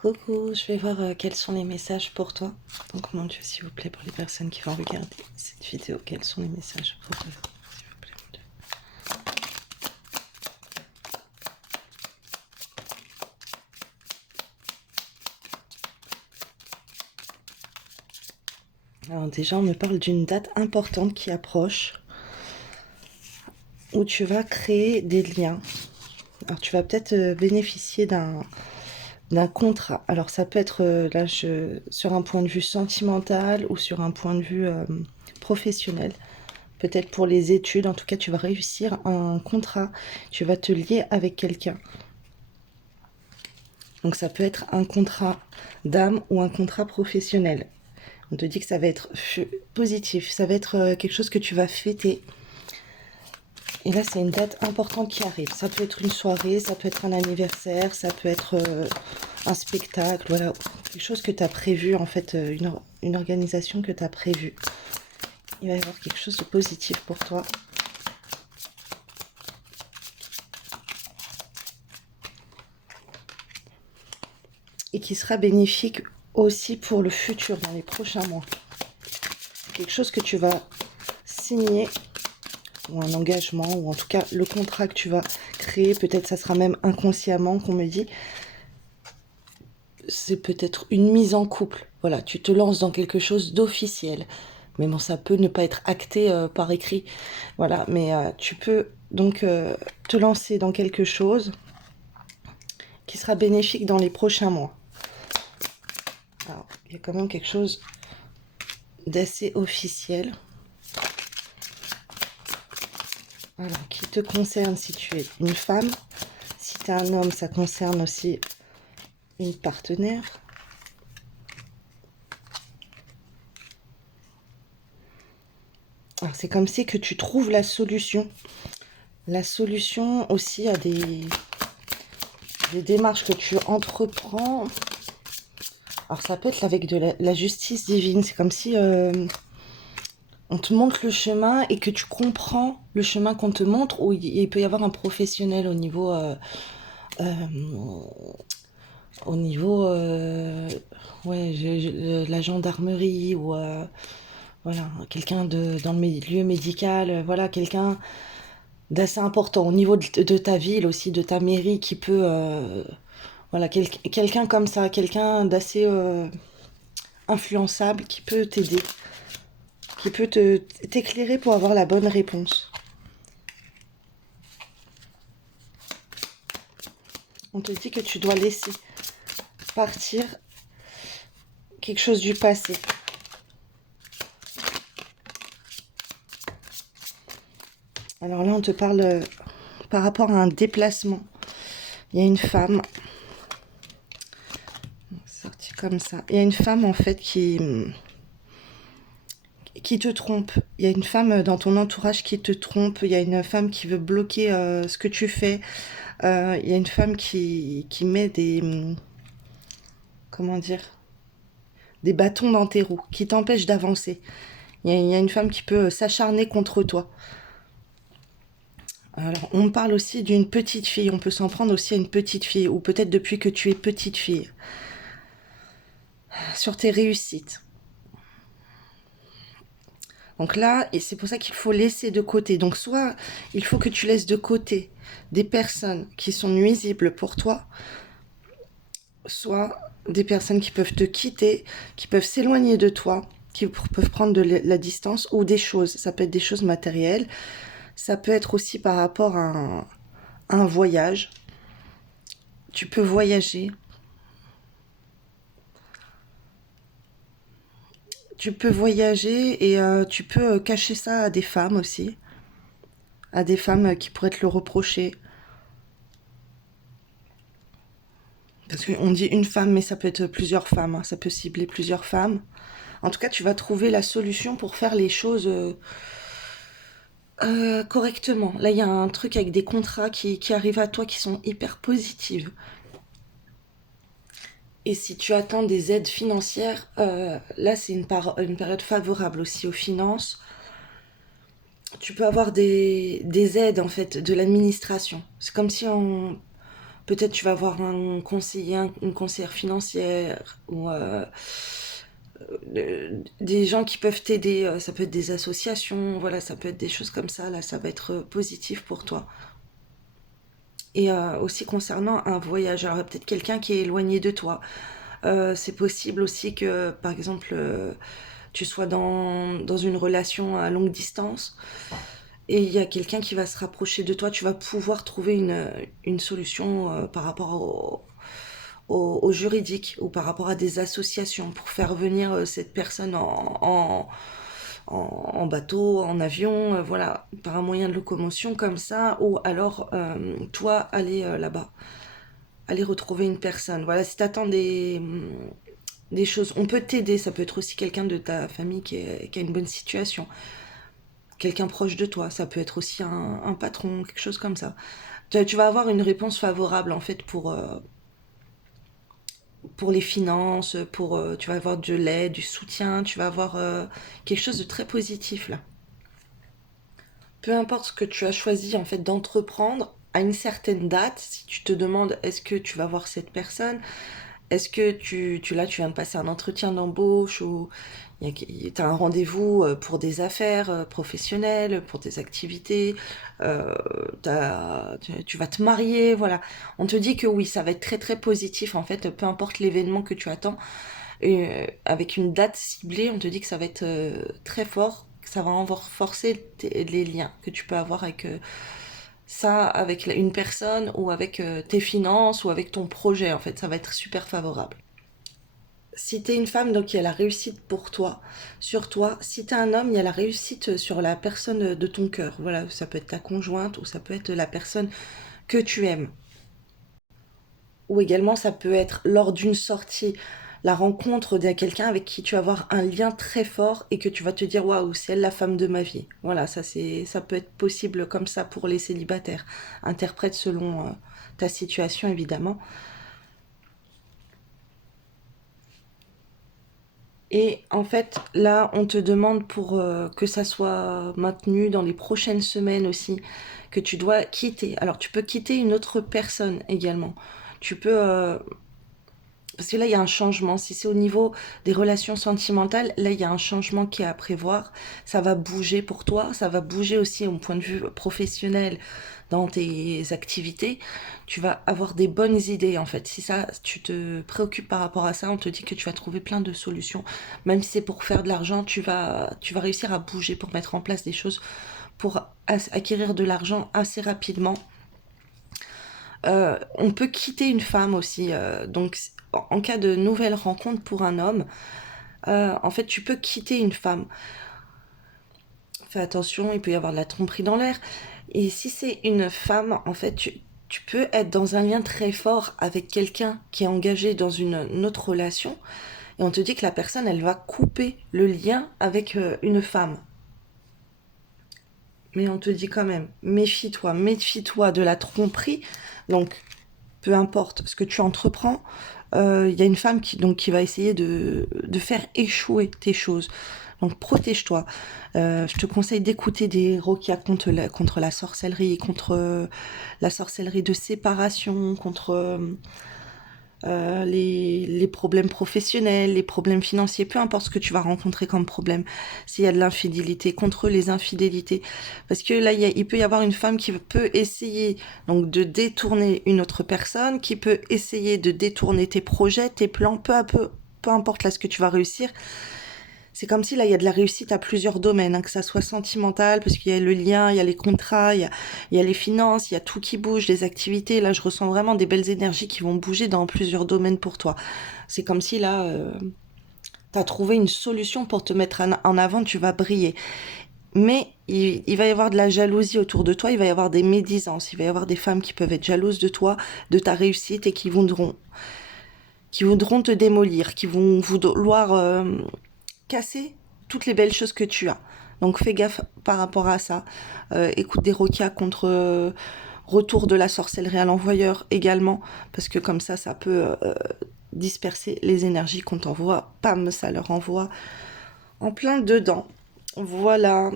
Coucou, je vais voir quels sont les messages pour toi. Donc mon Dieu, s'il vous plaît, pour les personnes qui vont regarder cette vidéo, quels sont les messages pour toi, s'il vous plaît, mon Dieu. Alors déjà, on me parle d'une date importante qui approche, où tu vas créer des liens. Alors tu vas peut-être bénéficier d'un contrat. Alors ça peut être là sur un point de vue sentimental ou sur un point de vue professionnel. Peut-être pour les études, en tout cas tu vas réussir un contrat, tu vas te lier avec quelqu'un. Donc ça peut être un contrat d'âme ou un contrat professionnel. On te dit que ça va être positif, ça va être quelque chose que tu vas fêter. Et là, c'est une date importante qui arrive. Ça peut être une soirée, ça peut être un anniversaire, ça peut être un spectacle, voilà. Quelque chose que tu as prévu, en fait, une organisation que tu as prévue. Il va y avoir quelque chose de positif pour toi. Et qui sera bénéfique aussi pour le futur, dans les prochains mois. C'est quelque chose que tu vas signer, ou un engagement, ou en tout cas le contrat que tu vas créer, peut-être ça sera même inconsciemment qu'on me dit, c'est peut-être une mise en couple. Voilà, tu te lances dans quelque chose d'officiel. Mais bon, ça peut ne pas être acté par écrit. Voilà, mais tu peux donc te lancer dans quelque chose qui sera bénéfique dans les prochains mois. Alors, il y a quand même quelque chose d'assez officiel. Alors, qui te concerne si tu es une femme. Si tu es un homme, ça concerne aussi une partenaire. Alors, c'est comme si que tu trouves la solution. La solution aussi à des démarches que tu entreprends. Alors, ça peut être avec de la justice divine. C'est comme si on te montre le chemin et que tu comprends le chemin qu'on te montre, où il peut y avoir un professionnel au niveau la gendarmerie ou voilà, quelqu'un dans le milieu médical, voilà, quelqu'un d'assez important au niveau de ta ville aussi, de ta mairie qui peut voilà, quelqu'un comme ça, quelqu'un d'assez influençable qui peut t'aider, qui peut t'éclairer pour avoir la bonne réponse. On te dit que tu dois laisser partir quelque chose du passé. Alors là, on te parle par rapport à un déplacement. Il y a une femme, sortie comme ça. Il y a une femme en fait qui te trompe. Il y a une femme dans ton entourage qui te trompe. Il y a une femme qui veut bloquer ce que tu fais. Il y a une femme qui met des... comment dire, des bâtons dans tes roues, qui t'empêchent d'avancer. Il y a une femme qui peut s'acharner contre toi. Alors, on parle aussi d'une petite fille. On peut s'en prendre aussi à une petite fille, ou peut-être depuis que tu es petite fille. Sur tes réussites. Donc là, et c'est pour ça qu'il faut laisser de côté. Donc soit il faut que tu laisses de côté des personnes qui sont nuisibles pour toi, soit des personnes qui peuvent te quitter, qui peuvent s'éloigner de toi, qui peuvent prendre de la distance, ou des choses. Ça peut être des choses matérielles. Ça peut être aussi par rapport à un voyage. Tu peux voyager. Tu peux voyager et tu peux cacher ça à des femmes aussi. À des femmes qui pourraient te le reprocher. Parce qu'on dit une femme, mais ça peut être plusieurs femmes. Hein. Ça peut cibler plusieurs femmes. En tout cas, tu vas trouver la solution pour faire les choses correctement. Là, il y a un truc avec des contrats qui arrivent à toi qui sont hyper positifs. Et si tu attends des aides financières, là, c'est une période favorable aussi aux finances. Tu peux avoir des aides, en fait, de l'administration. C'est comme si Peut-être tu vas voir un conseiller, une conseillère financière ou des gens qui peuvent t'aider. Ça peut être des associations, voilà, ça peut être des choses comme ça. Là, ça va être positif pour toi. Et aussi concernant un voyage, alors peut-être quelqu'un qui est éloigné de toi. C'est possible aussi que, par exemple, tu sois dans une relation à longue distance et il y a quelqu'un qui va se rapprocher de toi. Tu vas pouvoir trouver une solution par rapport au juridique ou par rapport à des associations pour faire venir cette personne en bateau, en avion, voilà, par un moyen de locomotion comme ça, ou alors toi aller là-bas, aller retrouver une personne. Voilà, si tu attends des choses, on peut t'aider, ça peut être aussi quelqu'un de ta famille qui a une bonne situation, quelqu'un proche de toi, ça peut être aussi un patron, quelque chose comme ça. Tu vas avoir une réponse favorable en fait pour les finances, tu vas avoir de l'aide, du soutien, tu vas avoir quelque chose de très positif là. Peu importe ce que tu as choisi en fait d'entreprendre, à une certaine date, si tu te demandes est-ce que tu vas voir cette personne, est-ce que tu viens de passer un entretien d'embauche ou tu as un rendez-vous pour des affaires professionnelles, pour tes activités, tu vas te marier, voilà. On te dit que oui, ça va être très très positif en fait, peu importe l'événement que tu attends. Et, avec une date ciblée, on te dit que ça va être très fort, que ça va renforcer les liens que tu peux avoir avec ça, avec une personne ou avec tes finances ou avec ton projet. En fait, ça va être super favorable. Si t'es une femme, donc il y a la réussite pour toi, sur toi. Si t'es un homme, il y a la réussite sur la personne de ton cœur. Voilà, ça peut être ta conjointe ou ça peut être la personne que tu aimes. Ou également, ça peut être lors d'une sortie, la rencontre de quelqu'un avec qui tu vas avoir un lien très fort et que tu vas te dire waouh, c'est elle la femme de ma vie. Voilà, ça peut être possible comme ça pour les célibataires. Interprète selon ta situation évidemment. Et en fait, là, on te demande pour que ça soit maintenu dans les prochaines semaines aussi, que tu dois quitter. Alors, tu peux quitter une autre personne également. Tu peux parce que là, il y a un changement. Si c'est au niveau des relations sentimentales, là, il y a un changement qui est à prévoir. Ça va bouger pour toi. Ça va bouger aussi au point de vue professionnel dans tes activités. Tu vas avoir des bonnes idées, en fait. Si ça, tu te préoccupes par rapport à ça, on te dit que tu vas trouver plein de solutions. Même si c'est pour faire de l'argent, tu vas réussir à bouger pour mettre en place des choses pour acquérir de l'argent assez rapidement. On peut quitter une femme aussi. Donc, en cas de nouvelle rencontre pour un homme, en fait, tu peux quitter une femme. Fais attention, il peut y avoir de la tromperie dans l'air. Et si c'est une femme, en fait, tu peux être dans un lien très fort avec quelqu'un qui est engagé dans une autre relation. Et on te dit que la personne, elle va couper le lien avec une femme. Mais on te dit quand même, méfie-toi, méfie-toi de la tromperie. Donc, peu importe ce que tu entreprends, y a une femme qui va essayer de faire échouer tes choses. Donc protège-toi. Je te conseille d'écouter des roquia contre la sorcellerie, contre la sorcellerie de séparation, contre les problèmes professionnels, les problèmes financiers, peu importe ce que tu vas rencontrer comme problème. S'il y a de l'infidélité, contre les infidélités. Parce que là, il peut y avoir une femme qui peut essayer donc de détourner une autre personne, qui peut essayer de détourner tes projets, tes plans, peu importe là ce que tu vas réussir. C'est comme si là, il y a de la réussite à plusieurs domaines, hein, que ça soit sentimental, parce qu'il y a le lien, il y a les contrats, il y a les finances, il y a tout qui bouge, les activités. Là, je ressens vraiment des belles énergies qui vont bouger dans plusieurs domaines pour toi. C'est comme si là, tu as trouvé une solution pour te mettre en avant, tu vas briller. Mais il va y avoir de la jalousie autour de toi, il va y avoir des médisances, il va y avoir des femmes qui peuvent être jalouses de toi, de ta réussite et qui voudront te démolir, qui vont vouloir casser toutes les belles choses que tu as. Donc fais gaffe par rapport à ça. Écoute des roquas contre retour de la sorcellerie à l'envoyeur également, parce que comme ça peut disperser les énergies qu'on t'envoie. Pam, ça leur envoie en plein dedans. Voilà.